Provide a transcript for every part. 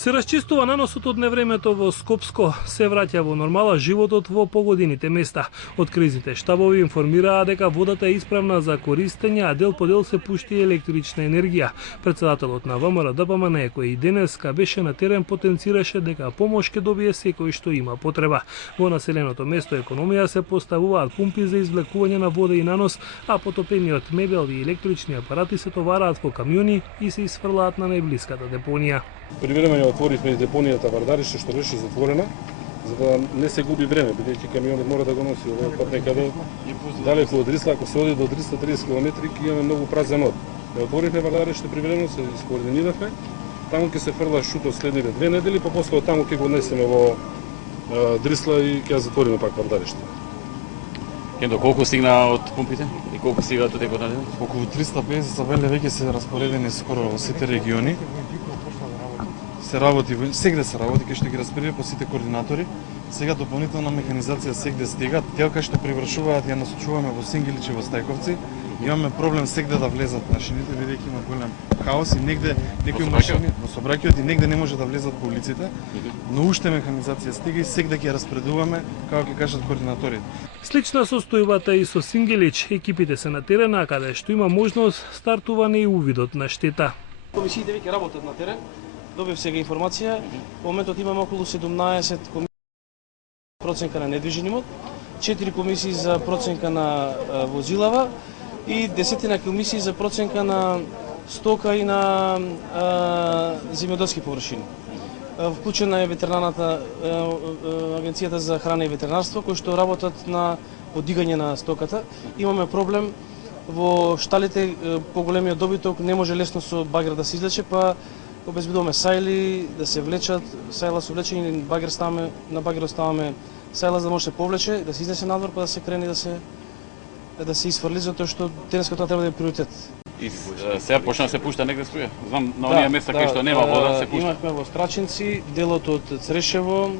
Се расчистува наносот од невремето во Скопско, се враќа во нормала животот во погодените места. Од кризните штабови информираа дека водата е исправна за користење, а дел по дел се пушти електрична енергија. Председателот на ВМРО ДПМН, кој и денеска беше на терен, потенцираше дека помош ќе добие секој што има потреба. Во населеното место економија се поставуваат пумпи за извлекување на вода и нанос, а потопениот мебел и електрични апарати се товараат во камиони и се изфрлаат на најблиската депонија. Привремено отворивме депонијата Вардарище, што беше затворена, за да не се губи време, бидејќи камионот мора да го носи овој пат некаде далеку од Рисла. Ако се оди до 330 км, ќе имаме многу празен од. Отворивме Вардарище привремено, се искоординиравме. Таму ќе се фрла шутот следните 2 недели, па после од таму ќе го однесеме во Дрисла и ќе затвориме пак Вардарище. Кендо, колку стигна од пумпите и колку стигаат од текот на денот? Околу 350 забеле веќе се распоредени скоро во сите региони. Се работи, сегде се работи, кај што ги распределија по сите координатори. Сега дополнителна механизација сегде стига. Тие кои што привршуваат ја насочуваме во Сингилич и во Стајковци. Имаме проблем сегде да влезат машините, бидејќи има голем хаос и негде некои машини во сообраќајот и негде не може да влезат по улиците. Но уште механизација стига и сегде ќе распредуваме, како ќе кажат координаторите. Слична состојбата и со Сингилич. Екипите се на терена, каде што има можност стартуване и увидот на штета. Комисиите веќе работат на терен. Добив сега информација. Во моментот имаме околу 17 комисии за проценка на недвижен имот, 4 комисии за проценка на возилава и 10 комисии за проценка на стока и на земјоделски површини. Вклучена е ветеринарната агенцијата за храна и ветеринарство, кои што работат на подигање на стоката. Имаме проблем во шталите, поголемиот добиток не може лесно со багер да се излече, па обезбедуваме сајли да се влечат, сајла со влечени, на багер оставаме сајла за да може да се повлече, да се изнесе надвор, па да се крени да се изфрли, затоа што денеска тоа треба да е приоритет. И сега почна да се пушта негде струја? Знам, на оние места кај што нема вода се пушта. Имавме во Страчинци, делот од Црешево,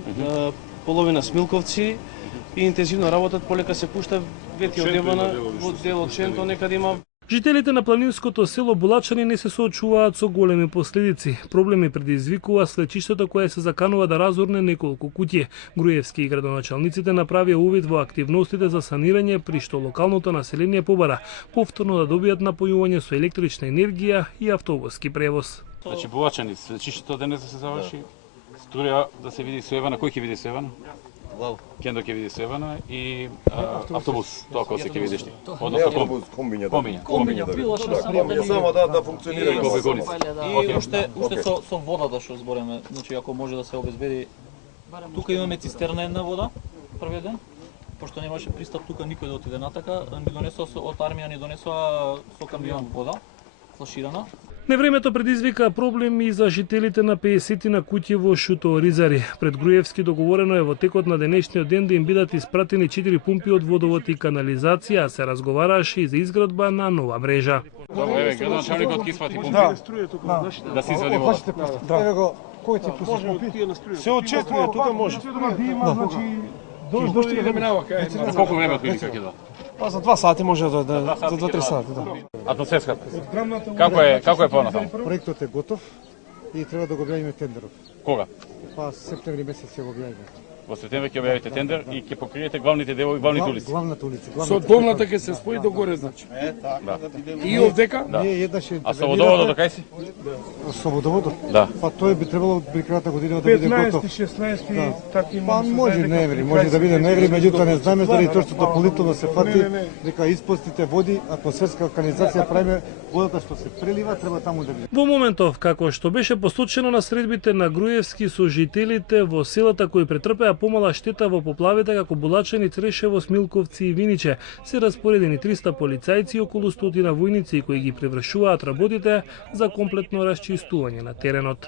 половина Смилковци и интензивно работат, полека се пушта вети од Девана, во дел од Ченто некаде има. Жителите на планинското село Булачани не се соочуваат со големи последици. Проблеми предизвикува слечиштето кое се заканува да разорне неколку куќи. Груевски и градоначалниците направија увид во активностите за санирање, при што локалното население побара повторно да добијат напојување со електрична енергија и автобуски превоз. Значи Булачани, слечиштето денес да се заврши, струја да се види соевана, кој ќе види соевана? Кендо ќе види соевана и автобус, тоа кој се ќе видиш ти. Односно комбиња. Само да функционира. И уште со водата што збореме, значи ако може да се обезбеди. Тука имаме цистерна една вода, првиот ден. Пошто немаше пристап тука никој да отиде натака, ни донесоа од армија, ни донесоа со камион вода флаширана. Невремето предизвика проблеми и за жителите на 50 куќи во Шуто Оризари. Пред Груевски договорено е во текот на денешниот ден да им бидат испратени 4 пумпи од водовод и канализација, а се разговараше и за изградба на нова мрежа. Добре, градоначалникот ќе испрати пумпи. Да се извади вода. Еве го, кој ти пушти пумпи? Се од 4 тука може. Дошли да минава кај. Колку време отприлика ќе да? Па за 2 сати може за 2-3 сати, да. Атмосферската. Како е понатаму? Проектот е готов и треба да го објавиме тендерот. Кога? Па септември месец ќе го објавиме. Во септември ќе објавите тендер и ќе покриете главните делови, главните улици. Главната улица. Со долната ќе се спои до горе, значи. И овдека? Ние еднаш А со водоводот до кај си? Со водоводот? Да. Па тој би требало при крајата година да биде готов. 15-16 таки Па може ноември, може да биде ноември, меѓутоа не знаеме дали тоа што дополнително се фати, дека испустите води, атмосферска канализација правиме, водата што се прелива треба таму да биде. Во моментов, како што беше посочено на средбите на Груевски со жителите во селата кои претрпеа помала штета во поплавите како Булачани, Црешево, Смилковци и Виниче, се распоредени 300 полицајци и околу 100 војници кои ги превршуваат работите за комплетно расчистување на теренот.